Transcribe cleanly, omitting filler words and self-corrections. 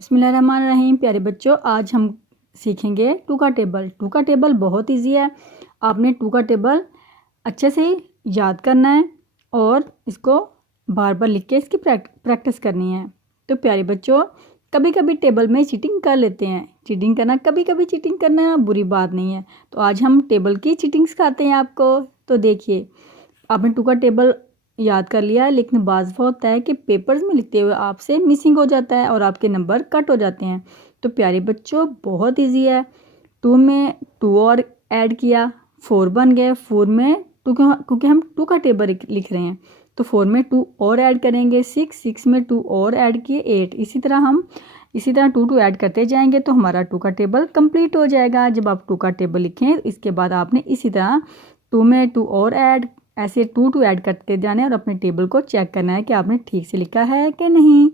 बिस्मिल्लाहिर्रहमानिर्रहीम। प्यारे बच्चों, आज हम सीखेंगे टू का टेबल। टू का टेबल बहुत इजी है। आपने टू का टेबल अच्छे से याद करना है और इसको बार बार लिख के इसकी प्रैक्टिस करनी है। तो प्यारे बच्चों, कभी कभी टेबल में चीटिंग कर लेते हैं। चीटिंग करना, कभी कभी चीटिंग करना बुरी बात नहीं है। तो आज हम टेबल की चीटिंग सिखाते हैं आपको। तो देखिए, आपने टू का टेबल याद कर लिया, लेकिन बाज़ दफ़ा होता है कि पेपर्स में लिखते हुए आपसे मिसिंग हो जाता है और आपके नंबर कट हो जाते हैं। तो प्यारे बच्चों, बहुत इजी है। टू में टू और ऐड किया, फोर बन गए। फोर में टू, क्योंकि हम टू का टेबल लिख रहे हैं, तो फोर में टू और ऐड करेंगे सिक्स, सिक्स में टू और ऐड किए एट। इसी तरह टू टू ऐड करते जाएंगे तो हमारा टू का टेबल कंप्लीट हो जाएगा। जब आप टू का टेबल लिखें, इसके बाद आपने इसी तरह टू में टू और ऐड, ऐसे टू टू ऐड करते जाना है और अपने टेबल को चेक करना है कि आपने ठीक से लिखा है कि नहीं।